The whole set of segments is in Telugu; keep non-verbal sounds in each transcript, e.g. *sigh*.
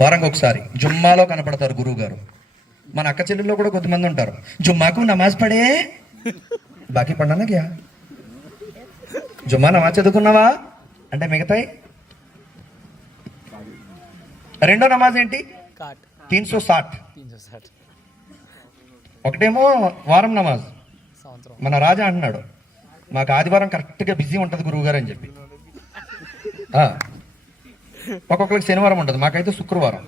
వారానికి ఒకసారి జుమ్మాలో కనపడతారు గురువు గారు మన అక్క చెల్లెల్లో కూడా కొద్దిమంది ఉంటారు. జుమ్మాకు నమాజ్ పడే బాకీ పడ్డానా క్యా జుమ్మా నమాజ్ చదువుకున్నావా? అంటే మిగతాయి? రెండో నమాజ్ ఏంటి? తీన్ సో సాట్. ఒకటేమో వారం నమాజ్. మన రాజా అంటున్నాడు. మాకు ఆదివారం కరెక్ట్గా బిజీ ఉంటుంది గురువు గారు అని చెప్పి. ఒక్కొక్కరికి శనివారం ఉంటుంది మాకైతే శుక్రవారం.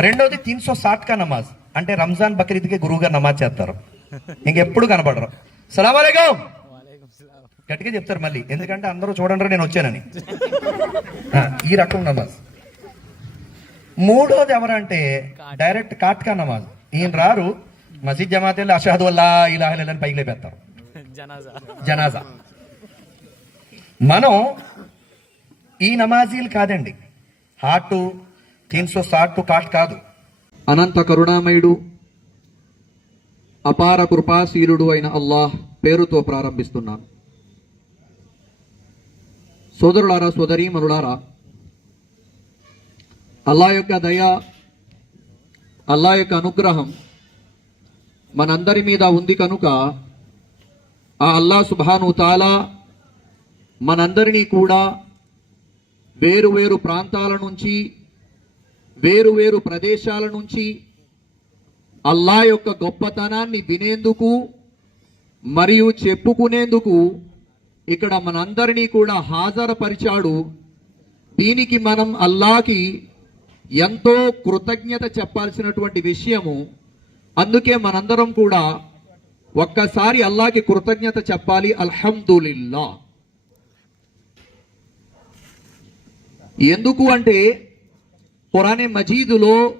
రెండోది తీన్ సో నమాజ్. అంటే రంజాన్ బక్రీద్కి గురువుగా నమాజ్ చేస్తారు. ఇంకెప్పుడు కనపడరు సలాం గట్టిగా చెప్తారు మళ్ళీ. ఎందుకంటే అందరూ చూడండి నేను వచ్చానని. ఈ రకం నమాజ్. మూడోది ఎవరంటే డైరెక్ట్ కాట్కా నమాజ్. ఈయన రారు మసీద్ జమాత్ అషాద్ వల్లా ఇలాహలని పైకి లేపేస్తారు. జనాజా. మనం ఈ నమాజీలు కాదండి. హాటు తీన్సో సాటు సాట్ కాట్ కాదు. అనంత కరుణామయుడు అపార కృపాశీలుడు అయిన అల్లాహ్ పేరుతో ప్రారంభిస్తున్నాను. సోదరులారా సోదరీమనులారా అల్లా యొక్క దయ అల్లా యొక్క అనుగ్రహం మనందరి మీద ఉంది కనుక ఆ అల్లా సుభాను తాలా మనందరినీ కూడా వేరు వేరు ప్రాంతాల నుంచి వేరు వేరు ప్రదేశాల నుంచి అల్లా యొక్క గొప్పతనాన్ని వినేందుకు మరియు చెప్పుకునేందుకు ఇక్కడ మనందరినీ కూడా హాజరుపరిచాడు. దీనికి మనం అల్లాకి ఎంతో కృతజ్ఞత చెప్పాల్సినటువంటి విషయము. అందుకే మనందరం కూడా ఒక్కసారి అల్లాకి కృతజ్ఞత చెప్పాలి. అల్హమ్దులిల్లా. ఎందుకు అంటే ఖురానే మజీదులో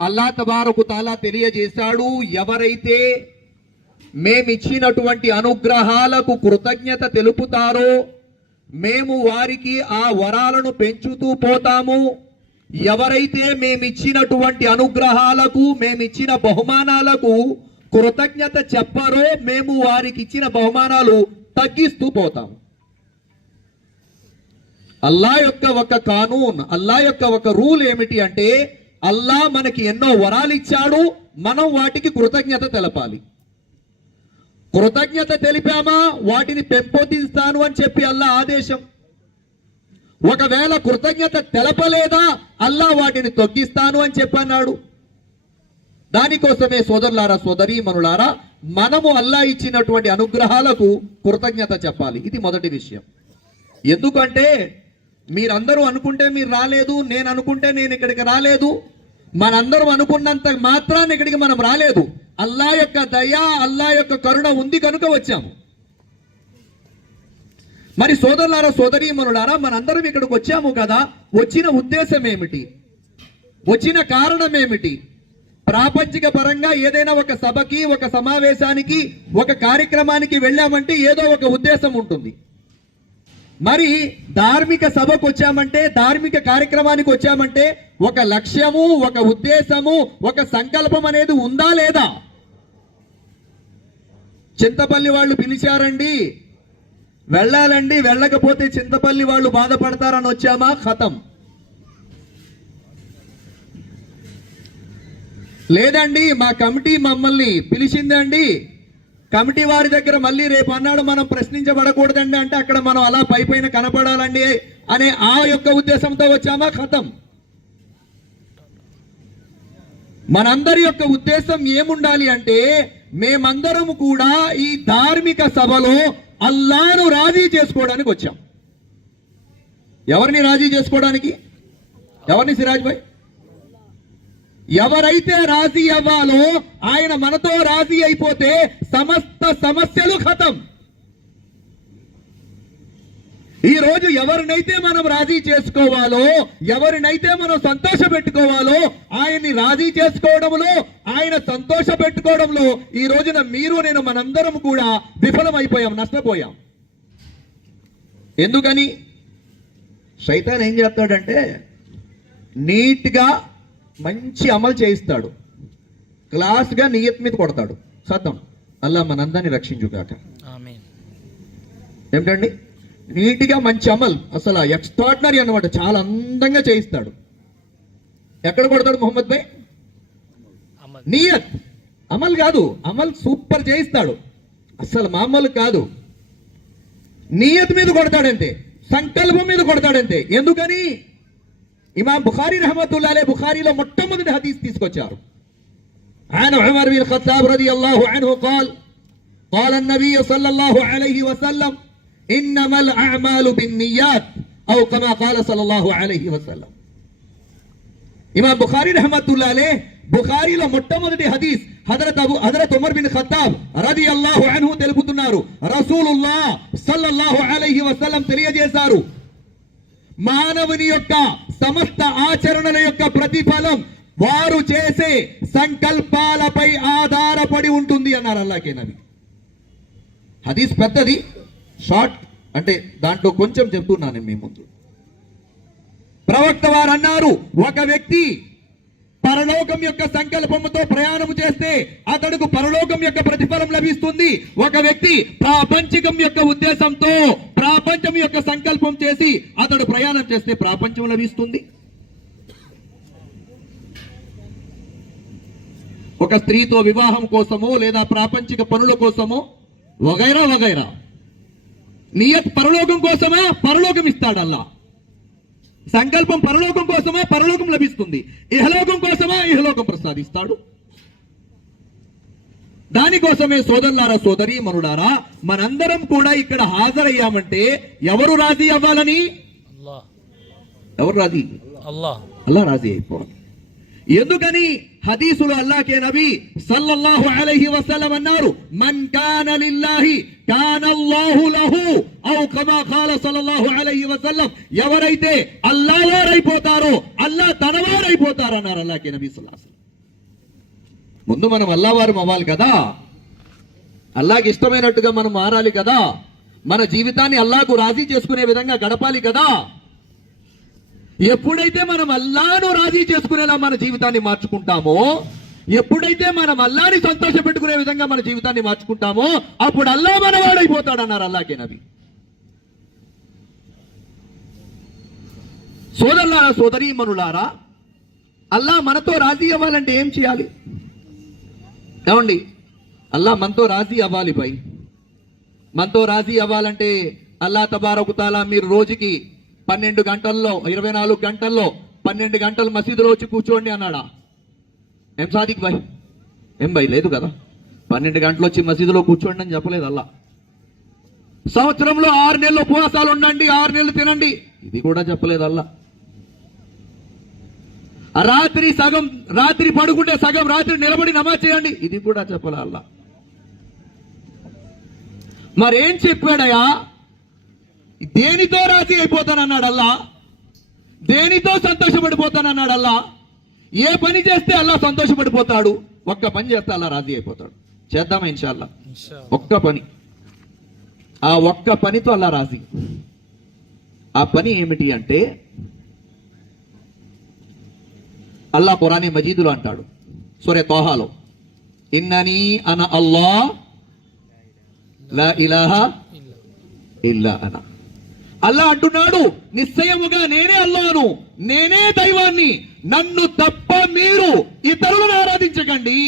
అల్లా తబారకు తాలా తెలియజేశాడు ఎవరైతే మేమిచ్చినటువంటి అనుగ్రహాలకు కృతజ్ఞత తెలుపుతారో మేము వారికి ఆ వరాలను పెంచుతూ పోతాము. ఎవరైతే మేమిచ్చినటువంటి అనుగ్రహాలకు మేమిచ్చిన బహుమానాలకు కృతజ్ఞత చెప్పారో మేము వారికి ఇచ్చిన బహుమానాలు తగ్గిస్తూ పోతాము. అల్లా యొక్క ఒక కానూన్ అల్లా యొక్క ఒక రూల్ ఏమిటి అంటే అల్లా మనకి ఎన్నో వరాలు ఇచ్చాడు మనం వాటికి కృతజ్ఞత తెలపాలి. కృతజ్ఞత తెలిపామా? వాటిని పెంపొందిస్తాను అని చెప్పి అల్లా ఆదేశం. ఒకవేళ కృతజ్ఞత తెలపలేదా అల్లా వాటిని తొగ్గిస్తాను అని చెప్పన్నాడు దానికోసమే సోదరులారా సోదరీమణులారా మనము అల్లా ఇచ్చినటువంటి అనుగ్రహాలకు కృతజ్ఞత చెప్పాలి. ఇది మొదటి విషయం. ఎందుకంటే మీరందరూ అనుకుంటే మీరు రాలేదు నేను అనుకుంటే నేను ఇక్కడికి రాలేదు. మనందరం అనుకున్నంత మాత్రాన్ని ఇక్కడికి మనం రాలేదు. అల్లా యొక్క దయ అల్లా యొక్క కరుణ ఉంది కనుక వచ్చాము. మరి సోదరులారా సోదరీమనులారా మనందరం ఇక్కడికి వచ్చాము కదా. వచ్చిన ఉద్దేశం ఏమిటి? వచ్చిన కారణం ఏమిటి? ప్రాపంచిక పరంగా ఏదైనా ఒక సభకి ఒక సమావేశానికి ఒక కార్యక్రమానికి వెళ్ళామంటే ఏదో ఒక ఉద్దేశం ఉంటుంది. మరి ధార్మిక సభకు వచ్చామంటే ధార్మిక కార్యక్రమానికి వచ్చామంటే ఒక లక్ష్యము ఒక ఉద్దేశము ఒక సంకల్పం అనేది ఉందా లేదా? చింతపల్లి వాళ్ళు పిలిచారండి. వెళ్ళాలండి వెళ్ళకపోతే చింతపల్లి వాళ్ళు బాధపడతారని వచ్చామా? ఖతం లేదండి మా కమిటీ మమ్మల్ని పిలిచిందండి. కమిటీ వారి దగ్గర మళ్ళీ రేపు అన్నాడు మనం ప్రశ్నించబడకూడదండి అంటే అక్కడ మనం అలా పై పైన కనపడాలండి అనే ఆ యొక్క ఉద్దేశంతో వచ్చామా? కథం. మనందరి యొక్క ఉద్దేశం ఏముండాలి అంటే మేమందరం కూడా ఈ ధార్మిక సభలో అల్లాను రాజీ చేసుకోవడానికి వచ్చాం. ఎవరిని రాజీ చేసుకోవడానికి? ఎవరిని సిరాజ్ భాయ్? ఎవరైతే రాజీ అవ్వాలో ఆయన మనతో రాజీ అయిపోతే సమస్త సమస్యలు ఖతం. ఈ రోజు ఎవరినైతే మనం రాజీ చేసుకోవాలో ఎవరినైతే మనం సంతోష పెట్టుకోవాలో ఆయన్ని రాజీ చేసుకోవడంలో ఆయన సంతోష పెట్టుకోవడంలో ఈ రోజున మీరు నేను మనందరం కూడా విఫలమైపోయాం నష్టపోయాం. ఎందుకని? సైతాన్ ఏం చేస్తాడంటే నీట్గా మంచి అమలు చేయిస్తాడు. క్లాస్గా నియత్ మీద కొడతాడు. సతం అలా మనందరినీ రక్షించుగాక. ఏమిటండి? నీట్గా మంచి అమల్ అసలు ఎక్స్ట్రాడినరీ అనమాట చాలా అందంగా చేయిస్తాడు. ఎక్కడ కొడతాడు మొహమ్మద్ భాయ్? నియత్. అమల్ కాదు. అమల్ సూపర్ చేయిస్తాడు. అసలు మామూలు కాదు. నియత్ మీద కొడతాడంతే. సంకల్పం మీద కొడతాడంతే. ఎందుకని? ఇమాం బుఖారీ రహమతుల్లాలే బుఖారీలో మొట్టమొదటి హదీస్ తీసుకొచ్చారు عن عمر بن الخطاب رضي الله عنه قال قال النبي صلى الله عليه وسلم إنما الأعمال بالنيات أو كما قال صلى الله عليه وسلم ఇమాం బుఖారీ రహమతుల్లా అలే బుఖారీలో మొట్టమొదటి హదీస్ Hazrat Abu Hazrat Umar bin Khattab రది అల్లాహు అన్హు తెలుపుతున్నారు రసూలుల్లా సల్లల్లాహు అలైహి వసల్లం తెలియజేశారు మానవుని యొక్క సమస్త ఆచరణల యొక్క ప్రతిఫలం వారు చేసే సంకల్పాలపై ఆధారపడి ఉంటుంది అన్నారు అల్లాకే నబి. హదీస్ పెద్దది షార్ట్ అంటే దాంట్లో కొంచెం చెప్తున్నాను మీ ముందు. ప్రవక్త వారు అన్నారు ఒక వ్యక్తి పరలోకం యొక్క సంకల్పముతో ప్రయాణం చేస్తే అతడుకు పరలోకం యొక్క ప్రతిఫలం లభిస్తుంది. ఒక వ్యక్తి ప్రాపంచికం యొక్క ఉద్దేశంతో ప్రాపంచం యొక్క సంకల్పం చేసి అతడు ప్రయాణం చేస్తే ప్రాపంచం లభిస్తుంది. ఒక స్త్రీతో వివాహం కోసమో లేదా ప్రాపంచిక పనుల కోసమో వగైరా వగైరా. నియత్ పరలోకం కోసమా? పరలోకం ఇస్తాడల్లా సంకల్పం పరలోకం కోసమా? పరలోకం లభిస్తుంది. ఇహలోకం కోసమా? ఇహలోకం ప్రసాదిస్తాడు. దానికోసమే సోదరులారా సోదరి మనుడారా మనందరం కూడా ఇక్కడ హాజరయ్యామంటే ఎవరు రాజీ అవ్వాలని? ఎవరు రాజీ? అల్లా రాజీ అయిపోవాలి. ఎందుకని? హదీసులు అల్లాకే నబీ సల్లల్లాహు అలైహి వసల్లం అన్నారు మన్ కాన లిల్లాహి కాన అల్లాహు లహు ఔ కమా ఖాల సల్లల్లాహు అలైహి వసల్లం. ఎవరైతే అల్లా వారైపోతారో అల్లా తనవారైపోతారు అన్నారు అల్లాకే నబీ సల్లల్లాహు. ముందు మనం అల్లావారు అవ్వాలి కదా? అల్లాకి ఇష్టమైనట్టుగా మనం మారాలి కదా? మన జీవితాన్ని అల్లాకు రాజీ చేసుకునే విధంగా గడపాలి కదా? ఎప్పుడైతే మనం అల్లాను రాజీ చేసుకునేలా మన జీవితాన్ని మార్చుకుంటామో ఎప్పుడైతే మనం అల్లాని సంతోష పెట్టుకునే విధంగా మన జీవితాన్ని మార్చుకుంటామో అప్పుడు అల్లా మనవాడైపోతాడు అన్నారు అల్లాకే నబి. సోదరులారా సోదరీమనులారా అల్లా మనతో రాజీ అవ్వాలంటే ఏం చేయాలి? ఏమండి? అల్లా మనతో రాజీ అవ్వాలి పై మనతో రాజీ అవ్వాలంటే అల్లా తబారకుతాలా మీరు రోజుకి పన్నెండు గంటల్లో ఇరవై నాలుగు గంటల్లో పన్నెండు గంటలు మసీదులో వచ్చి కూర్చోండి అన్నాడా? ఏం సాదిక్ భాయ్ ఏం భాయ్ లేదు కదా. పన్నెండు గంటలు వచ్చి మసీదులో కూర్చోండి అని చెప్పలేదు అల్లా. సంవత్సరంలో ఆరు నెలలు ఉపవాసాలు ఉండండి ఆరు నెలలు తినండి. ఇది కూడా చెప్పలేదు అల్లా. రాత్రి సగం రాత్రి పడుకుంటే సగం రాత్రి నిలబడి నమాజ్ చేయండి. ఇది కూడా చెప్పలే అల్లా? మరేం చెప్పాడయా దేనితో రాజీ అయిపోతానన్నాడు అల్లా? దేనితో సంతోషపడిపోతానన్నాడు అల్లా? ఏ పని చేస్తే అల్లా సంతోషపడిపోతాడు? ఒక్క పని చేస్తే అల్లా రాజీ అయిపోతాడు. చేద్దామా ఇన్షాల్లా? ఇన్షా ఒక్క పని. ఆ ఒక్క పనితో అల్లా రాజీ. ఆ పని ఏమిటి అంటే అల్లా పురాణి మజీదులో అంటాడు. సూర్య తోహాలో ఇన్నని అన అల్లా లా ఇలాహా ఇల్లా అన. అల్లా అంటున్నాడు నిశ్చయముగా నేనే అల్లాను నేనే దైవాన్ని నన్ను తప్ప మీరు ఇతరులను ఆరాధించకండి.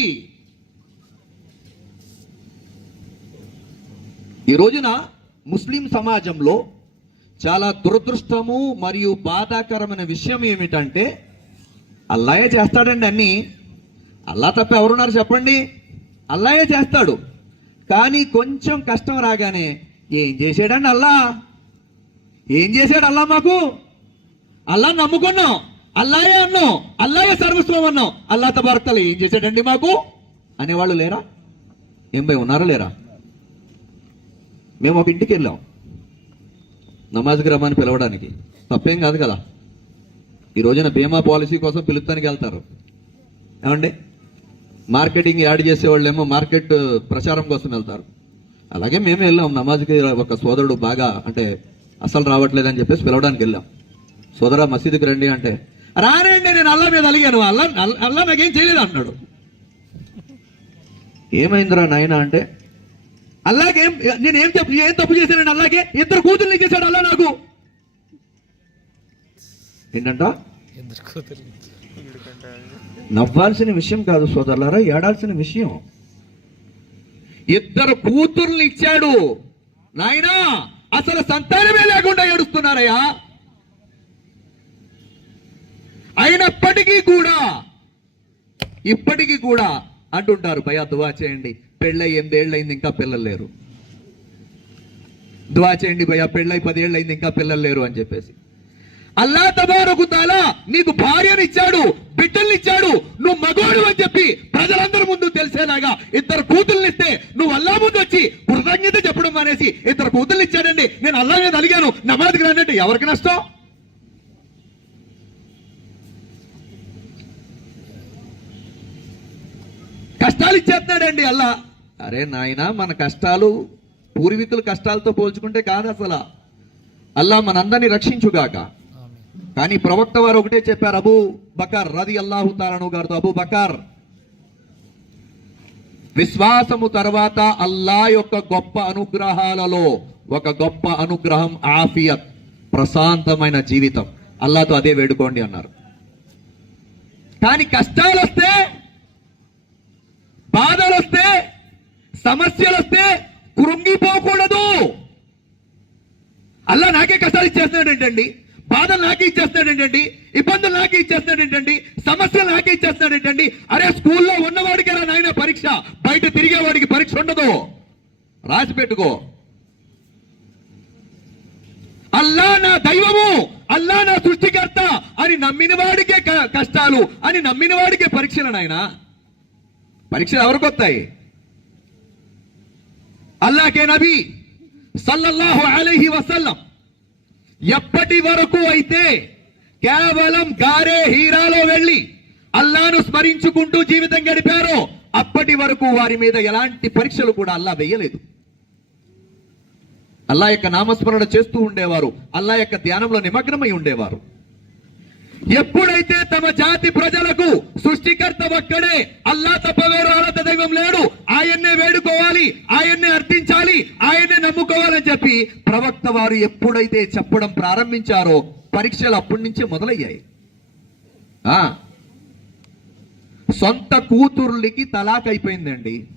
ఈ రోజున ముస్లిం సమాజంలో చాలా దురదృష్టము మరియు బాధాకరమైన విషయం ఏమిటంటే అల్లాయే చేస్తాడండి అన్ని. అల్లా తప్ప ఎవరున్నారు చెప్పండి? అల్లాయే చేస్తాడు. కానీ కొంచెం కష్టం రాగానే ఏం చేసాడండి అల్లా? ఏం చేశాడు అల్లా మాకు? అల్లా నమ్ముకున్నాం. అల్లాయే అన్నాం. అల్లాయే సర్వస్వం అన్నాం. అల్లా తబార్తలు ఏం చేశాడండి మాకు? అనేవాళ్ళు లేరా? ఏం భయ ఉన్నారా లేరా? మేము ఒక ఇంటికి వెళ్ళాం. నమాజ్కి రమ్మని పిలవడానికి. తప్పేం కాదు కదా. ఈ రోజున బీమా పాలసీ కోసం పిలుపుతానికి వెళ్తారు. ఏమండి? మార్కెటింగ్ యాడ్ చేసేవాళ్ళేమో మార్కెట్ ప్రచారం కోసం వెళ్తారు. అలాగే మేము వెళ్ళాం. నమాజ్కి ఒక సోదరుడు బాగా అంటే అసలు రావట్లేదని చెప్పేసి పిలవడానికి వెళ్ళాం. సోదరా మసీదుకి రండి అంటే రానండి నేను అల్లా మీద అలిగాను. అల్లా అల్లా- నాకేం చేయలేదు అన్నాడు ఏమైందిరా నాయన అంటే అల్లాగేం నేను ఏం తప్పు ఏం తప్పు చేశానండి? అల్లాగే ఇద్దరు కూతుర్ని ఇచ్చేసాడు అల్లా నాకు. ఏంటంట? నవ్వాల్సిన విషయం కాదు సోదరులారా ఏడాల్సిన విషయం. ఇద్దరు కూతుర్లు ఇచ్చాడు. నాయనా అసలు సంతానమే లేకుండా ఏడుస్తున్నారయ్యా. అయినప్పటికీ కూడా ఇప్పటికీ కూడా అంటుంటారు భయ దువా చేయండి. పెళ్ళై ఎనిమిదేళ్ళయింది ఇంకా పిల్లలు లేరు. దువా చేయండి భయ పెళ్ళై పదేళ్ళయింది ఇంకా పిల్లలు లేరు అని చెప్పేసి. అల్లా తబారకు తాలా నీకు భార్యను ఇచ్చాడు బిడ్డల్ని ఇచ్చాడు నువ్వు మగోడు అని చెప్పి ప్రజలందరి ముందు తెలిసేలాగా ఇద్దరు కూతుల్ని ఇస్తే నువ్వు అల్లా ముందు వచ్చి కృతజ్ఞత చెప్పడం అనేసి ఇద్దరు కూతుల్ని ఇచ్చాడండి నేను అల్లా మీద అలిగాను. నమాజ్కి రానంటే ఎవరికి నష్టం? కష్టాలు ఇచ్చేస్తున్నాడండి అల్లా. అరే నాయనా మన కష్టాలు పూర్వీకుల కష్టాలతో పోల్చుకుంటే కాదు అసలు. అల్లా మనందరినీ రక్షించుగాక. కానీ ప్రవక్త వారు ఒకటే చెప్పారు అబూ బకర్ రది అల్లాహు తాలను గారితో అబూ బకర్ విశ్వాసము తర్వాత అల్లా యొక్క గొప్ప అనుగ్రహాలలో ఒక గొప్ప అనుగ్రహం ఆఫియత్ ప్రశాంతమైన జీవితం. అల్లాతో అదే వేడుకోండి అన్నారు. కానీ కష్టాలు వస్తే బాధలు వస్తే సమస్యలు వస్తే కృంగిపోకూడదు. అల్లా నాకే కష్టాలు ఇచ్చేస్తున్నాడు ఏంటండి? బాధలు నాకే ఇచ్చేస్తున్నాడు ఏంటండి ఇబ్బందులు నాకే ఇచ్చేస్తున్నాడు ఏంటండి సమస్యలు నాకే ఇచ్చేస్తాడేంటండి అరే స్కూల్లో ఉన్నవాడికి రా నాయన పరీక్ష. బయట తిరిగేవాడికి పరీక్ష ఉండదు. రాసి పెట్టుకో. అల్లా నా దైవము అల్లా నా సృష్టికర్త అని నమ్మిన వాడికే క- కష్టాలు అని నమ్మిన వాడికే పరీక్షలు నాయన. పరీక్షలు ఎవరికి వస్తాయి? అల్లాకే నబీ సల్లల్లాహు అలైహి వసల్లం. ఎప్పటి వరకు అయితే కేవలం గారే హీరాలో వెళ్ళి అల్లాను స్మరించుకుంటూ జీవితం గడిపారో అప్పటి వరకు వారి మీద ఎలాంటి పరీక్షలు కూడా అల్లా వెయ్యలేదు అల్లా యొక్క నామస్మరణ చేస్తూ ఉండేవారు. అల్లా యొక్క ధ్యానంలో నిమగ్నమై ఉండేవారు. ఎప్పుడైతే తమ జాతి ప్రజలకు సృష్టికర్త ఒక్కడే అల్లా తప్ప వేరు ఆరాధ దైవం లేడు ఆయన్నే వేడుకోవాలి ఆయన్నే అర్థించాలి ఆయన్నే నమ్ముకోవాలని చెప్పి ప్రవక్త వారు ఎప్పుడైతే చెప్పడం ప్రారంభించారో పరీక్షలు అప్పటి నుంచే మొదలయ్యాయి. ఆ సొంత కూతుర్లకి తలాక్ అయిపోయిందండి.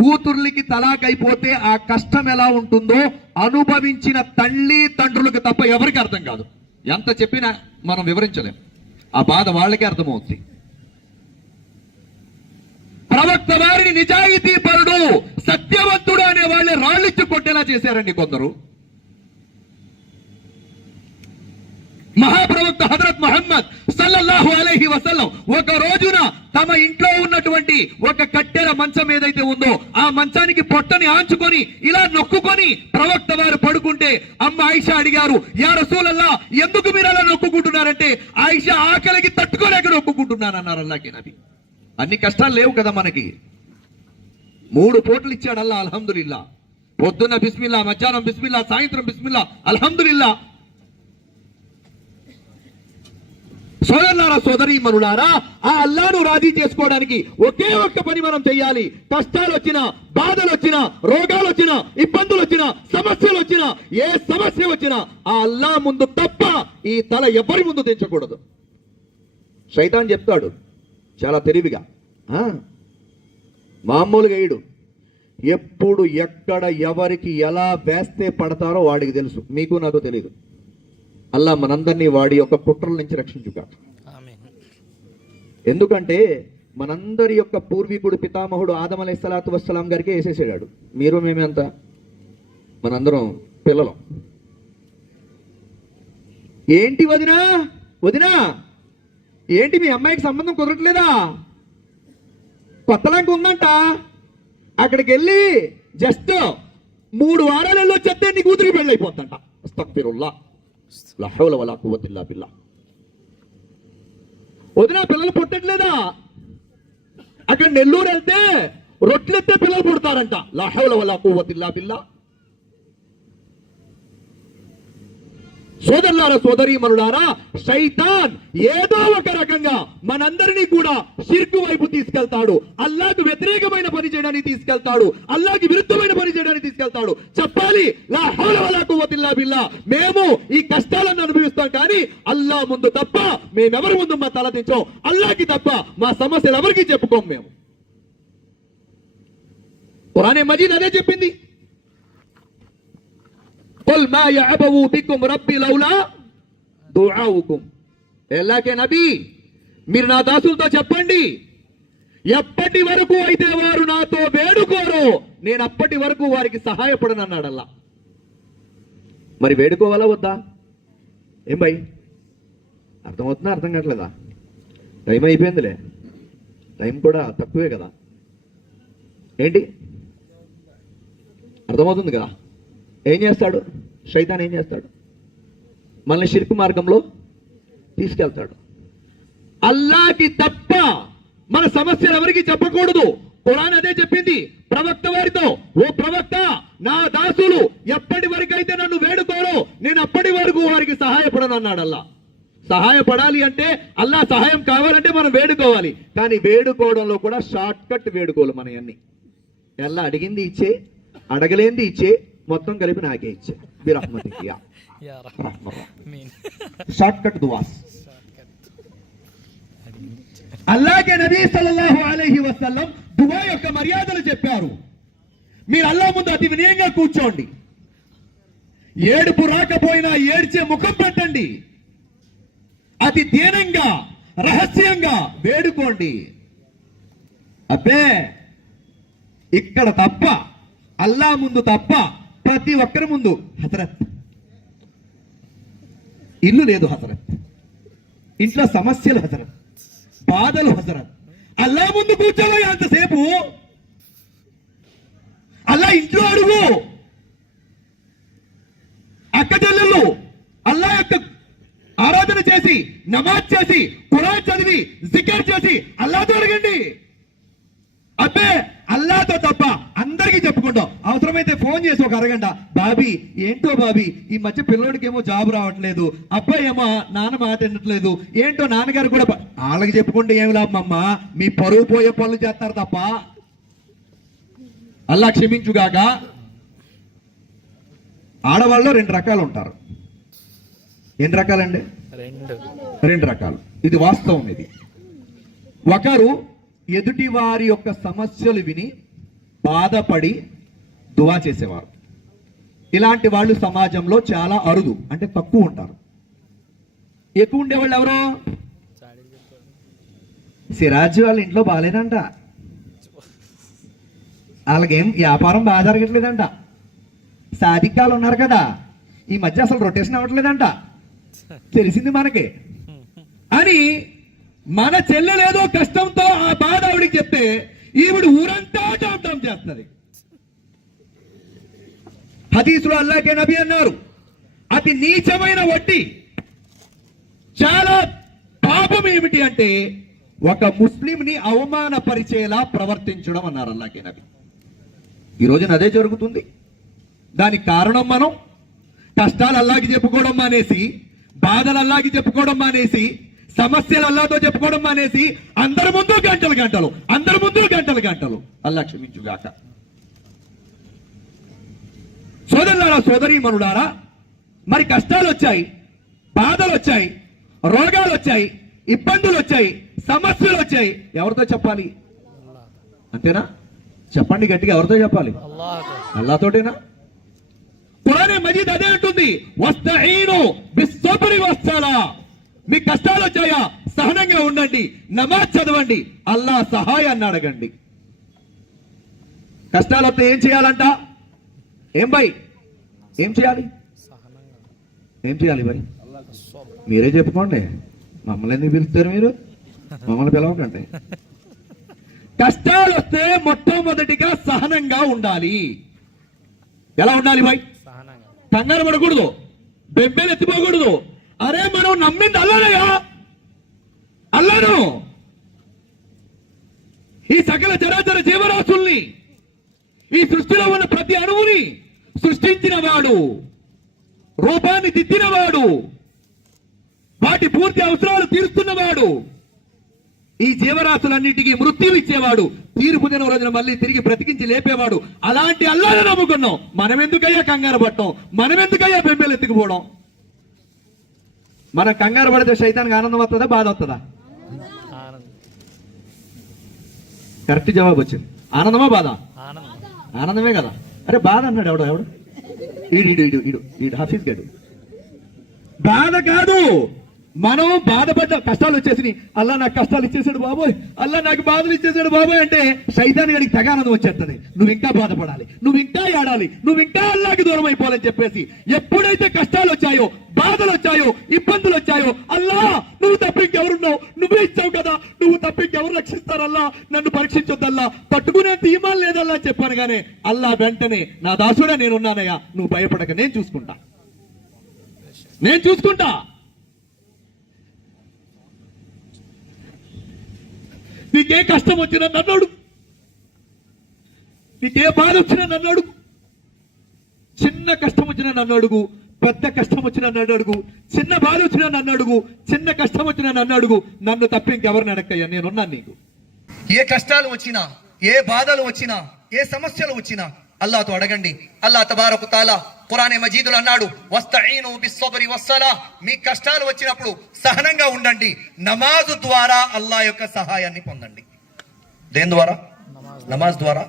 కూతుర్లకి తలాక్ అయిపోతే ఆ కష్టం ఎలా ఉంటుందో అనుభవించిన తల్లి తండ్రులకు తప్ప ఎవరికి అర్థం కాదు. ఎంత చెప్పినా మనం వివరించలేం. ఆ బాధ వాళ్ళకే అర్థమవుతుంది ప్రవక్త వారిని నిజాయితీ పరుడు సత్యవంతుడు అనే వాళ్ళని రాళ్ళిచ్చి కొట్టేలా చేశారండి కొందరు. మహాప్రవక్త హజరత్ మహమ్మద్ సల్లల్లాహు అలైహి వసల్లం ఒక రోజున తమ ఇంట్లో ఉన్నటువంటి ఒక కట్టెల మంచం ఏదైతే ఉందో ఆ మంచానికి పొట్టని ఆంచుకొని ఇలా నొక్కుకొని ప్రవక్త వారు పడుకుంటే అమ్మ ఆయిష అడిగారు యా రసూలల్లా ఎందుకు మీరు అలా నొక్కుకుంటున్నారంటే? ఆయిషా ఆకలికి తట్టుకోలేక నొక్కుకుంటున్నారన్నారు అల్లాకి నబి. అన్ని కష్టాలు లేవు కదా మనకి. మూడు పోట్లు ఇచ్చాడు అల్లా పొద్దున్న బిస్మిల్లా మధ్యాహ్నం బిస్మిల్లా సాయంత్రం బిస్మిల్లా అల్హందుల్లా సోదరులారా సోదరి మనులారా ఆ అల్లాను రాజీ చేసుకోవడానికి ఒకే ఒక్క పని మనం చేయాలి. కష్టాలు వచ్చినా బాధలు వచ్చినా రోగాలు వచ్చినా ఇబ్బందులు వచ్చినా సమస్యలు వచ్చినా ఏ సమస్య వచ్చినా ఆ అల్లా ముందు తప్ప ఈ తల ఎవరి ముందు తెచ్చకూడదు శైతాన్ చెప్తాడు చాలా తెలివిగా. ఆ, మామూలుగా వేయడు ఎప్పుడు ఎక్కడ ఎవరికి ఎలా వేస్తే పడతారో వాడికి తెలుసు. మీకు నాకు తెలియదు అల్లా మనందరినీ వాడి యొక్క కుట్రల నుంచి రక్షించుగా ఆమె ఎందుకంటే మనందరి యొక్క పూర్వీకుడు పితామహుడు ఆదం అలై సలాతు వస్సలాం గారికి వేసేసాడు. మీరు మేమెంత మనందరం పిల్లలం. ఏంటి వదినా? వదినా? ఏంటి మీ అమ్మాయికి సంబంధం కుదరట్లేదా? కొత్తలాంటి ఉందంట. అక్కడికి వెళ్ళి జస్ట్ మూడు వారాలు వెళ్ళి వచ్చేస్తే నీ కూతురికి పెళ్ళి అయిపోతుందంట అస్తగ్ఫిరుల్లా లా కువతిల్లా పిల్ల బిల్లా. వదిన పిల్లలు పుట్టట్లేదా? అక్కడ నెల్లూరు వెళ్తే రొట్లెత్తే పిల్లలు పుడతారంట. లా హౌల కువతిల్లా పిల్ల బిల్లా. సోదరులారా సోదరీమణులారా శైతాన్ ఏదో ఒక రకంగా మనందరినీ కూడా షిర్కు వైపు తీసుకెళ్తాడు. అల్లాకు వ్యతిరేకమైన పని చేయడానికి తీసుకెళ్తాడు. అల్లాకి విరుద్ధమైన పని చేయడానికి తీసుకెళ్తాడు. చెప్పాలి లా హౌల వలా బిల్లా. మేము ఈ కష్టాలను అనుభవిస్తాం కానీ అల్లా ముందు తప్ప మేమెవరి ముందు మా తల దించాం అల్లాకి తప్ప మా సమస్యలు ఎవరికి చెప్పుకోం మేము? పురాణే మజీద్ అదే చెప్పింది. قل ما يعبو بكم ربي لولا دعاؤكم ఎలాగే నబీ మీరు నా దాసులతో చెప్పండి ఎప్పటి వరకు అయితే వారు నాతో వేడుకోరు నేను అప్పటి వరకు వారికి సహాయపడను అన్నాడల్లా మరి వేడుకోవాలా వద్దా ఏం భయ్ అర్థమవుతుందా అర్థం కావట్లేదా టైం అయిపోయిందిలే టైం కూడా తక్కువే కదా ఏంటి అర్థమవుతుంది కదా ఏం చేస్తాడు? శైతాన్ ఏం చేస్తాడు? మనల్ని షిర్కు మార్గంలో తీసుకెళ్తాడు. అల్లాకి తప్ప మన సమస్యలు ఎవరికి చెప్పకూడదు. కురాన్ అదే చెప్పింది. ప్రవక్త వారితో ఓ ప్రవక్త నా దాసులు ఎప్పటి వరకైతే నన్ను వేడుకోరో నేను అప్పటి వరకు వారికి సహాయపడను అన్నాడు అల్లా. సహాయపడాలి అంటే అల్లా సహాయం కావాలంటే మనం వేడుకోవాలి. కానీ వేడుకోవడంలో కూడా షార్ట్ కట్ వేడుకోవాలి మన అన్ని ఎలా అడిగింది ఇచ్చే అడగలేంది ఇచ్చే మొత్తం కలిపి నాకే ఇచ్చే. బిరహ్మతికి *laughs* యా. యా రహ్మర్. *laughs* మీన్. షార్ట్ కట్ దువాస్ అల్లాగే నబీ సల్లల్లాహు అలైహి వసల్లం దువా యొక్క మర్యాదలు చెప్పారు. మీరు అల్లా ముందు అతి వినయంగా కూర్చోండి. ఏడుపు రాకపోయినా ఏడ్చే ముఖం పెట్టండి. అతి దీనంగా రహస్యంగా వేడుకోండి. అబ్బే ఇక్కడ తప్ప అల్లా ముందు తప్ప ప్రతి ఒక్కరి ముందు హజరత్. ఇల్లు లేదు హజరత్. ఇంట్లో సమస్యలు హజరత్. బాధలు హజరత్. అల్లా ముందు కూర్చోవయ్యా అంతసేపు. అల్లా ఇంట్లో అడుగు. అక్క చెల్లెళ్ళు అల్లా యొక్క ఆరాధన చేసి నమాజ్ చేసి ఖురాన్ చదివి జికర్ చేసి అల్లాతో అడగండి. అబ్బే అల్లాతో తప్ప చెప్పుకుంటాం అవసరమైతే ఫోన్ చేసి ఒక అరగంట. బాబీ ఏంటో బాబీ ఈ మధ్య పిల్లోడికి ఏమో జాబ్ రావట్లేదు. అబ్బాయి ఏమో నాన్న మాట వినట్లేదు. ఏంటో నాన్నగారు కూడా వాళ్ళకి చెప్పుకుంటే ఏమి లాభమ్మా మీ పరువు పోయే పనులు చేస్తారు తప్ప. అల్లా క్షమించుగాక. ఆడవాళ్ళు రెండు రకాలు ఉంటారు. ఎన్ని రకాలండి? రెండు. రకాలు. ఇది వాస్తవం ఇది. ఒకరు ఎదుటి వారి యొక్క సమస్యలు విని బాధపడి దువా చేసేవారు. ఇలాంటి వాళ్ళు సమాజంలో చాలా అరుదు అంటే తక్కువ ఉంటారు. ఎక్కువ ఉండేవాళ్ళు ఎవరు? సిరాజ్ వాళ్ళ ఇంట్లో బాగాలేదంట. వాళ్ళకేం వ్యాపారం బాగా జరగట్లేదంట. సాధికాలు ఉన్నారు కదా ఈ మధ్య అసలు రొటేషన్ అవ్వట్లేదంట. తెలిసింది మనకి. అని మన చెల్లెలేదో కష్టంతో ఆ బాధ ఆవిడికి చెప్తే ఈవిడ ఊరంతా టాటం చేస్తుంది. హదీసులో అల్లాకే నబి అన్నారు. అతి నీచమైన వడ్డీ చాలా పాపం ఏమిటి అంటే ఒక ముస్లింని అవమానపరిచేలా ప్రవర్తించడం అన్నారు అల్లాకే నబి. ఈ రోజున అదే జరుగుతుంది. దానికి కారణం మనం కష్టాలు అల్లాకి చెప్పుకోవడం మానేసి బాధలు అల్లాకి చెప్పుకోవడం మానేసి సమస్యలు అల్లాతో చెప్పుకోవడం మానేసి అందరి ముందు గంటలు గంటలు అందరి ముందు గంటలు గంటలు. అల్లా క్షమించుగాక. సోదరులారా సోదరీమణులారా మరి కష్టాలు వచ్చాయి బాధలు వచ్చాయి రోగాలు వచ్చాయి ఇబ్బందులు వచ్చాయి సమస్యలు వచ్చాయి ఎవరితో చెప్పాలి? అంతేనా? చెప్పండి గట్టిగా ఎవరితో చెప్పాలి? అల్లాతోటేనా? పురాణే మజీద్ అదే అంటుంది. వస్తాయిను బిస్సబ్రి వస్తాలా మీ కష్టాలు వచ్చాయా సహనంగా ఉండండి. నమాజ్ చదవండి. అల్లా సహాయాన్ని అడగండి. కష్టాలు వస్తే ఏం చేయాలంట? ఏం బై ఏం చేయాలి? ఏం చేయాలి మరి? మీరే చెప్పుకోండి. మమ్మల్ని ఎందుకు పిలుస్తారు మీరు? మమ్మల్ని పిలవకండి. కష్టాలు వస్తే మొట్టమొదటిగా సహనంగా ఉండాలి. ఎలా ఉండాలి భయ్ కంగారు పడకూడదు. బెంబేలు ఎత్తిపోకూడదు. అరే మనం నమ్మింది అల్లానయ్యా అల్లాను. ఈ సకల చరాచర జీవరాశుల్ని ఈ సృష్టిలో ఉన్న ప్రతి అణువుని సృష్టించిన వాడు రూపాన్ని దిద్దినవాడు. వాటి పూర్తి అవసరాలు తీరుస్తున్నవాడు. ఈ జీవరాశులన్నిటికీ మృత్యు ఇచ్చేవాడు. తీర్పు దిన రోజున మళ్ళీ తిరిగి బ్రతికించి లేపేవాడు. అలాంటి అల్లాని నమ్ముకున్నాం. మనం ఎందుకయ్యా కంగారు పడటం? మనం ఎందుకయ్యా బెంబేలు ఎత్తుకుపోవడం? మనం కంగారు పడితే శైతానికి ఆనందం వస్తుందా బాధ వస్తుందా? కరెక్ట్ జవాబు వచ్చింది. ఆనందమా బాధ? ఆనందమే కదా అరే బాధ అన్నాడు ఎవడు ఎవడు ఈడు ఈడు ఈడు ఈడు ఈడు హఫీజ్ గడు బాధ కాదు మనం బాధపడ్డ కష్టాలు వచ్చేసినాయి. అల్లా నాకు కష్టాలు ఇచ్చేసాడు బాబోయ్. అల్లా నాకు బాధలు ఇచ్చేసాడు బాబోయ్ అంటే సైతాన్ని గడికి తెగ వచ్చేస్తుంది. నువ్వు ఇంకా బాధపడాలి. నువ్వు ఇంకా ఏడాలి. నువ్వు ఇంకా అల్లాకి దూరం అయిపోవాలని చెప్పేసి ఎప్పుడైతే కష్టాలు వచ్చాయో బాధలు వచ్చాయో ఇబ్బందులు వచ్చాయో అల్లా నువ్వు తప్ప ఎవరున్నావు నువ్వే ఇచ్చావు కదా. నువ్వు తప్ప ఎవరు రక్షిస్తారల్లా నన్ను పరీక్షించొద్దల్లా పట్టుకునే తీయమాలు లేదల్లా చెప్పాను గానే అల్లా వెంటనే నా దాసుడా నేనున్నానయ్యా. నువ్వు భయపడక నేను చూసుకుంటా. నేను చూసుకుంటా. నీకే కష్టం వచ్చినా నన్ను అడుగు. నీకే బాధ వచ్చినా నన్ను అడుగు. చిన్న కష్టం వచ్చినా నన్ను అడుగు. పెద్ద కష్టం వచ్చినా నన్ను అడుగు. చిన్న బాధ వచ్చినా నన్ను అడుగు. చిన్న కష్టం వచ్చినా నన్ను అడుగు. నన్ను తప్ప ఇంకెవరిని అడక్కయ్యా? నేనున్నాను నీకు. ఏ కష్టాలు వచ్చినా ఏ బాధలు వచ్చినా ఏ సమస్యలు వచ్చినా అల్లాతో అడగండి. అల్లా తబారకు తాలా ఖురానే మజీదులు అన్నాడు వస్తఈను బిస్సబరి వస్సలా మీ కష్టాలు వచ్చినప్పుడు సహనంగా ఉండండి. నమాజు ద్వారా అల్లా యొక్క సహాయాన్ని పొందండి. దేని ద్వారా? నమాజ్ ద్వారా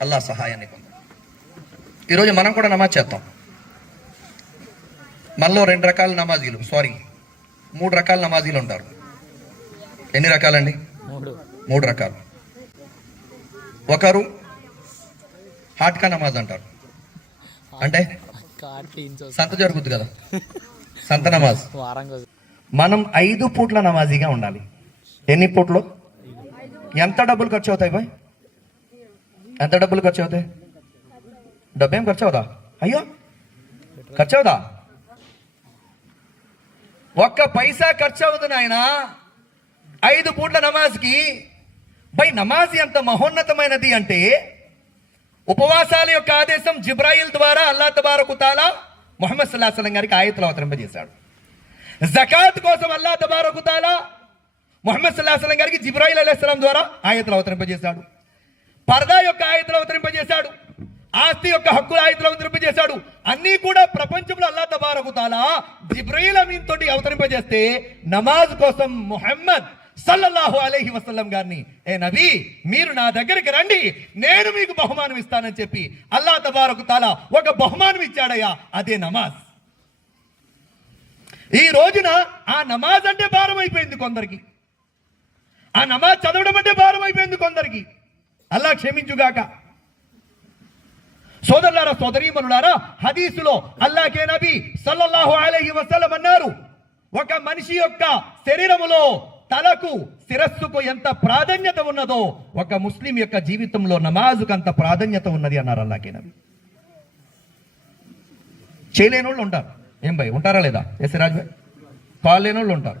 అల్లా సహాయాన్ని పొందండి. ఈరోజు మనం కూడా నమాజ్ చేస్తాం. మనలో రెండు రకాల నమాజీలు సారీ మూడు రకాల నమాజీలు ఉంటారు. ఎన్ని రకాలండి? మూడు. మూడు రకాలు. ఒకరు హాట్కా నమాజ్ అంటారు. అంటే సంత జరుగుద్ది కదా. సంత నమాజ్. మనం ఐదు పూట్ల నమాజీగా ఉండాలి. ఎన్ని పూట్లు? ఎంత డబ్బులు ఖర్చు అవుతాయి బాయ్? ఎంత డబ్బులు ఖర్చు అవుతాయి? డబ్బేం ఖర్చు అవుదా? అయ్యో ఖర్చు అవుదా? ఒక్క పైసా ఖర్చు అవుతుంది నాయన. ఐదు పూట్ల నమాజ్కి. బై నమాజ్ ఎంత మహోన్నతమైనది అంటే ఉపవాసాల యొక్క ఆదేశం జిబ్రాయిల్ ద్వారా అల్లా తబారకు తాలా మొహమ్మద్ సలం గారికి ఆయతలు అవతరింపజేశాడు. జకాత్ కోసం అల్లా తబారకు తాలా మొహమ్మద్ సల్లాహం గారికి జిబ్రాయిల్ అలైహిస్సలాం ద్వారా ఆయతలు అవతరింపజేశాడు. పరదా యొక్క ఆయతలు అవతరింపజేశాడు. ఆస్తి యొక్క హక్కుల ఆయతులు అవతరింపజేశాడు. అన్నీ కూడా ప్రపంచంలో అల్లా తబారకు తాలా జిబ్రాయిల్ అమీన్ తోటి అవతరింపజేస్తే నమాజ్ కోసం మొహమ్మద్ సల్లల్లాహు అలహి వసల్లం గారిని ఏ నబీ మీరు నా దగ్గరికి రండి నేను మీకు బహుమానం ఇస్తానని చెప్పి అల్లా తబారకు తాలా ఒక బహుమానం ఇచ్చాడయ్యా అదే నమాజ్. ఈ రోజున ఆ నమాజ్ అంటే భారం అయిపోయింది కొందరికి. ఆ నమాజ్ చదవడం అంటే భారం అయిపోయింది కొందరికి. అల్లా క్షమించుగాక. సోదరులారా సోదరీమనులారా హదీసులో అల్లాకే నబీ సల్లల్లాహు అలహి వసల్లం అన్నారు ఒక మనిషి యొక్క శరీరములో తలకు శిరస్సుకు ఎంత ప్రాధాన్యత ఉన్నదో ఒక ముస్లిం యొక్క జీవితంలో నమాజుకు అంత ప్రాధాన్యత ఉన్నది అన్నారు అల్లాకే నబీ. చేయలేని వాళ్ళు ఉంటారు. ఏం భయ్ ఉంటారా లేదా? ఎస్ రాజు భాయ్? కాళ్ళు లేని వాళ్ళు ఉంటారు.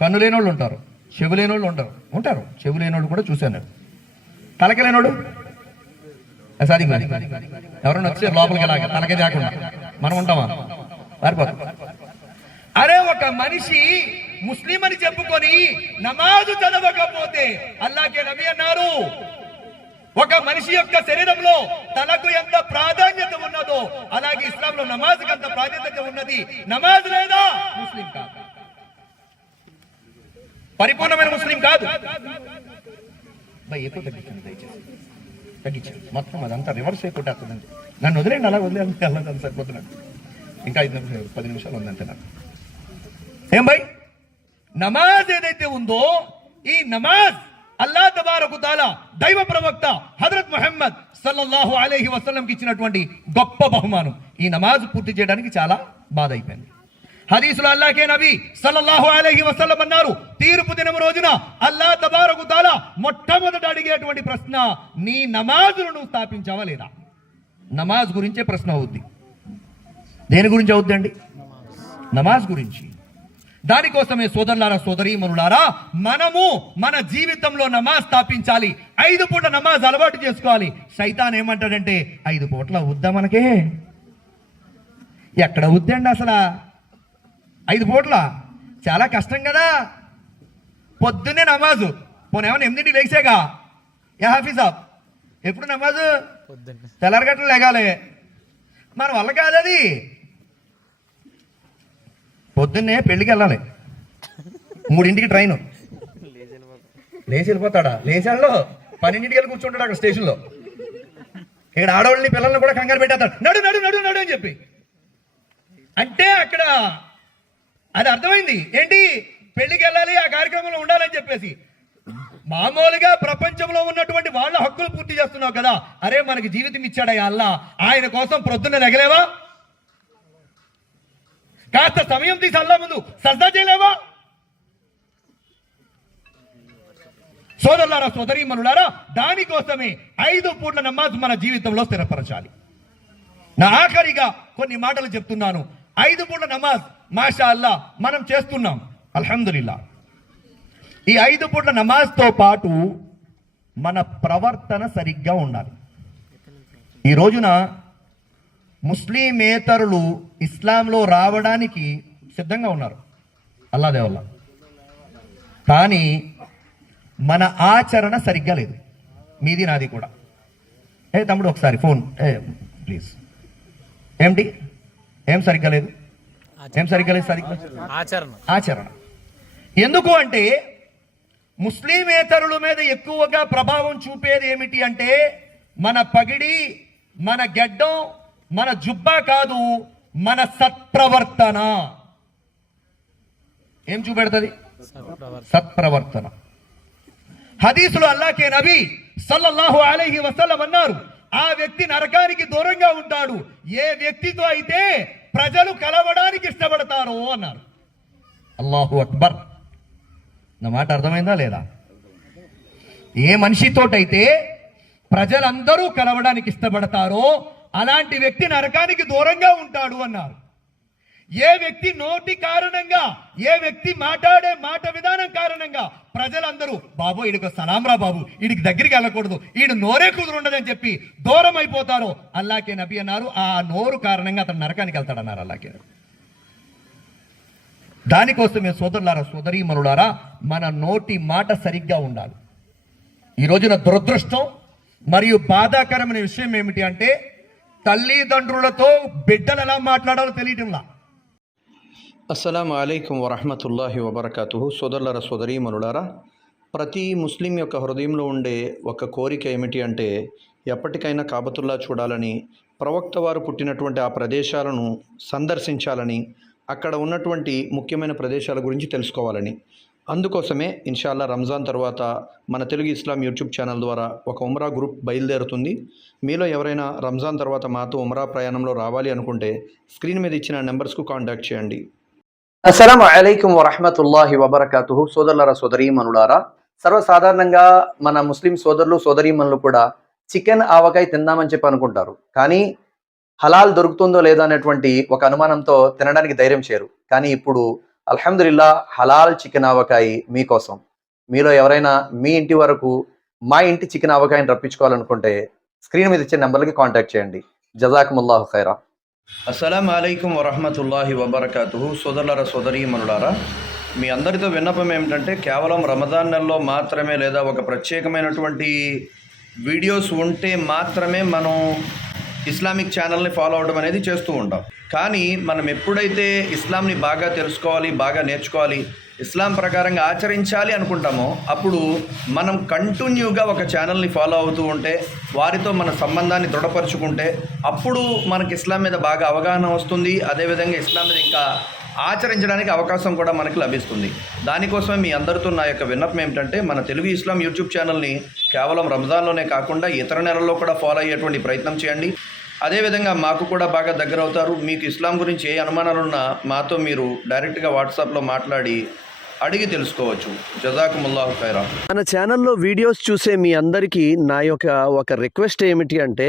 కన్ను లేని వాళ్ళు ఉంటారు. చెవు లేని వాళ్ళు ఉంటారు. ఉంటారు. చెవు లేని వాళ్ళు కూడా చూశాను తలకి లేనోడు? సారీ ఎవరైనా వచ్చి లోపలికి వెళ్ళాక తలకే దాకుండా మనం ఉంటామా? సరిపోతుంది. అరే ఒక మనిషి ముస్లిం అని చెప్పుకొని నమాజు చదవకపోతే అల్లాకే నబీ అన్నారు. ఒక మనిషి యొక్క శరీరంలో తలకు ఎంత ప్రాధాన్యత ఉన్నదో అలాగే ఇస్లాంలో నమాజ్కి అంత ప్రాధాన్యత ఉన్నది. నమాజ్ లేదా ముస్లిం కాదు. పరిపూర్ణమైన ముస్లిం కాదు. ఎక్కువ తగ్గించండి దయచేసి? తగ్గించండి మొత్తం అదంతా రివర్స్ అయిపోతుందండి నన్ను వదిలేండి అలా వదిలేండి అలా సరిపోతున్నాను ఇంకా ఐదు నిమిషాలు పది నిమిషాలు ఉందంటే నాకు. ఏం భయ్ నమాజ్ ఏదైతే ఉందో ఈ నమాజ్ అల్లా తబారకు తాలా దైవ ప్రవక్త హజరత్ ముహమ్మద్ సల్లల్లాహు అలైహి వసల్లంకి ఇచ్చినటువంటి గొప్ప బహుమానం ఈ నమాజ్ పూర్తి చేయడానికి చాలా బాధ అయిపోయింది. హదీసులో అల్లాకే నబి సల్లల్లాహు అలైహి వసల్లం అన్నారు తీర్పు దినం రోజున అల్లా తబారకు తాలా మొట్టమొదట అడిగేటువంటి ప్రశ్న నీ నమాజును నువ్వు స్థాపించావా లేదా నమాజ్ గురించే ప్రశ్న అవుద్ది దేని గురించి అవుద్దండి నమాజ్ గురించి దానికోసమే సోదరులారా సోదరీమనులారా మనము మన జీవితంలో నమాజ్ స్థాపించాలి. ఐదు పూట నమాజ్ అలవాటు చేసుకోవాలి. సైతాన్ ఏమంటాడంటే ఐదు పూట్ల వద్దా మనకే? ఎక్కడ అవుద్దండి అసలు? ఐదు పూట్ల? చాలా కష్టం కదా. పొద్దున్నే నమాజు. పోనీ ఏమన్నా ఎనిమిదింటికి లేచాగా ఏ హాఫీజాబ్ ఎప్పుడు నమాజు? తెల్లరగట్లు లేగాలి. మన వల్ల కాదు అది. పొద్దున్నే పెళ్ళికి వెళ్ళాలి. మూడింటికి ట్రైన్ లేచి వెళ్ళిపోతాడా లేచాళ్ళు పన్నెండింటికి వెళ్ళి కూర్చుంటాడు అక్కడ స్టేషన్లో ఇక్కడ ఆడవాళ్ళని పిల్లల్ని కూడా కంగారు పెట్టేస్తాడు. నడు నడు నడు నడు అని చెప్పి. అంటే అక్కడ అది అర్థమైంది. ఏంటి? పెళ్ళికి వెళ్ళాలి ఆ కార్యక్రమంలో ఉండాలని చెప్పేసి. మామూలుగా ప్రపంచంలో ఉన్నటువంటి వాళ్ళ హక్కులు పూర్తి చేస్తున్నావు కదా. అరే మనకి జీవితం ఇచ్చాడయ్యా అల్లా. ఆయన కోసం ప్రొద్దున్న ఎగలేవా కాస్త సమయం తీసి అల్లా ముందు సజ్దా చేయలేవా? సోదరులారా సోదరీమనులారా దానికోసమే ఐదు పూట్ల నమాజ్ మన జీవితంలో స్థిరపరచాలి. నా ఆఖరిగా కొన్ని మాటలు చెప్తున్నాను. ఐదు పూట్ల నమాజ్ మాషా అల్లా మనం చేస్తున్నాం. అల్హందుల్లా ఈ ఐదు పూట్ల నమాజ్తో పాటు మన ప్రవర్తన సరిగ్గా ఉండాలి. ఈ రోజున ముస్లిమేతరులు ఇస్లాంలో రావడానికి సిద్ధంగా ఉన్నారు. అల్లాదే వల్ల కానీ మన ఆచరణ సరిగ్గా లేదు. మీది నాది కూడా. ఏ తమ్ముడు ఒకసారి ఫోన్. A please. ఏమిటి ఏం సరిగ్గా లేదు? ఏం సరిగ్గా లేదు సరిగ్గా ఆచరణ. ఆచరణ. ఎందుకు అంటే ముస్లిమేతరుల మీద ఎక్కువగా ప్రభావం చూపేది ఏమిటి అంటే మన పగిడి మన గెడ్డం మన జుబ్బా కాదు మన సత్ప్రవర్తన. ఏం చూపెడుతుంది? సత్ప్రవర్తన. హదీసులో అల్లాకే నబీ సల్లల్లాహు అలైహి వసల్లం అన్నారు ఆ వ్యక్తి నరకానికి దూరంగా ఉంటాడు. ఏ వ్యక్తితో అయితే ప్రజలు కలవడానికి ఇష్టపడతారో అన్నారు. అల్లాహు అక్బర్. నా మాట అర్థమైందా లేదా? ఏ మనిషితోటైతే ప్రజలందరూ కలవడానికి ఇష్టపడతారో అలాంటి వ్యక్తి నరకానికి దూరంగా ఉంటాడు అన్నారు. ఏ వ్యక్తి నోటి కారణంగా ఏ వ్యక్తి మాట్లాడే మాట విధానం కారణంగా ప్రజలందరూ బాబు ఈడికి సలాంరా బాబు ఈడికి దగ్గరికి వెళ్ళకూడదు ఈడు నోరే కుదురుండదని చెప్పి దూరం అయిపోతారో అల్లాకే నబి అన్నారు. ఆ నోరు కారణంగా అతను నరకానికి వెళ్తాడన్నారు అల్లాకే దానికోసం దానికోసమే సోదరులారా సోదరీమనులారా మన నోటి మాట సరిగ్గా ఉండాలి. ఈ రోజున దురదృష్టం మరియు బాధాకరమైన విషయం ఏమిటి అంటే తల్లిదండ్రులతో బిడ్డలు ఎలా మాట్లాడాలో తెలియటంలా. అస్సలం అయికం వరహమతుల్లాహి వబర్కాతుహు. సోదరులర సోదరీమనులారా ప్రతి ముస్లిం యొక్క హృదయంలో ఉండే ఒక కోరిక ఏమిటి అంటే ఎప్పటికైనా కాబతుల్లా చూడాలని ప్రవక్త వారు పుట్టినటువంటి ఆ ప్రదేశాలను సందర్శించాలని అక్కడ ఉన్నటువంటి ముఖ్యమైన ప్రదేశాల గురించి తెలుసుకోవాలని. అందుకోసమే ఇన్షాల్లా రంజాన్ తర్వాత మన తెలుగు ఇస్లాం యూట్యూబ్ ఛానల్ ద్వారా ఒక ఉమ్రా గ్రూప్ బయలుదేరుతుంది. మీలో ఎవరైనా రంజాన్ తర్వాత మాతో ఉమ్రా ప్రయాణంలో రావాలి అనుకుంటే స్క్రీన్ మీద ఇచ్చిన నెంబర్స్కు కాంటాక్ట్ చేయండి. అస్సలం అలైకుం వరహమతుల్లాహి వబర్కాతుహు. సోదరులరా సోదరీమనులారా సర్వసాధారణంగా మన ముస్లిం సోదరులు సోదరీమనులు కూడా చికెన్ ఆవకాయ తిందామని చెప్పి అనుకుంటారు. కానీ హలాల్ దొరుకుతుందో లేదో అనేటువంటి ఒక అనుమానంతో తినడానికి ధైర్యం చేయరు. కానీ ఇప్పుడు అల్హమ్దుల్లా హలాల్ చికెన్ ఆవకాయి మీకోసం. మీలో ఎవరైనా మీ ఇంటి వరకు మా ఇంటి చికెన్ ఆవకాయని రప్పించుకోవాలనుకుంటే స్క్రీన్ మీద ఇచ్చే నెంబర్కి కాంటాక్ట్ చేయండి. జజాకుముల్లాహు ఖైరా. అస్సలం అయికం వరహమతుల్లాహి సోదరులరా సోదరులర సోదరీమనులారా మీ అందరితో విన్నపం ఏమిటంటే కేవలం రమదాన్ నెలలో మాత్రమే లేదా ఒక ప్రత్యేకమైనటువంటి వీడియోస్ ఉంటే మాత్రమే మనం ఇస్లామిక్ ఛానల్ని ఫాలో అవడం అనేది చేస్తూ ఉంటాం. కానీ మనం ఎప్పుడైతే ఇస్లాంని బాగా తెలుసుకోవాలి బాగా నేర్చుకోవాలి ఇస్లాం ప్రకారంగా ఆచరించాలి అనుకుంటామో అప్పుడు మనం కంటిన్యూగా ఒక ఛానల్ని ఫాలో అవుతూ ఉంటే వారితో మన సంబంధాన్ని దృఢపరుచుకుంటే అప్పుడు మనకి ఇస్లాం మీద బాగా అవగాహన వస్తుంది. అదేవిధంగా ఇస్లాం మీద ఇంకా ఆచరించడానికి అవకాశం కూడా మనకి లభిస్తుంది. దానికోసమే మీ అందరితో నా యొక్క విన్నపం ఏమిటంటే మన తెలుగు ఇస్లాం యూట్యూబ్ ఛానల్ని కేవలం రంజాన్లోనే కాకుండా ఇతర నెలల్లో కూడా ఫాలో అయ్యేటువంటి ప్రయత్నం చేయండి. అదేవిధంగా మాకు కూడా బాగా దగ్గర అవుతారు. మీకు ఇస్లాం గురించి ఏ అనుమానాలున్నా మాతో మీరు డైరెక్ట్గా వాట్సాప్లో మాట్లాడి అడిగి తెలుసుకోవచ్చు. జజాకుముల్లాహు ఖైరా మన ఛానల్లో వీడియోస్ చూసే మీ అందరికీ నా యొక్క ఒక రిక్వెస్ట్ ఏమిటి అంటే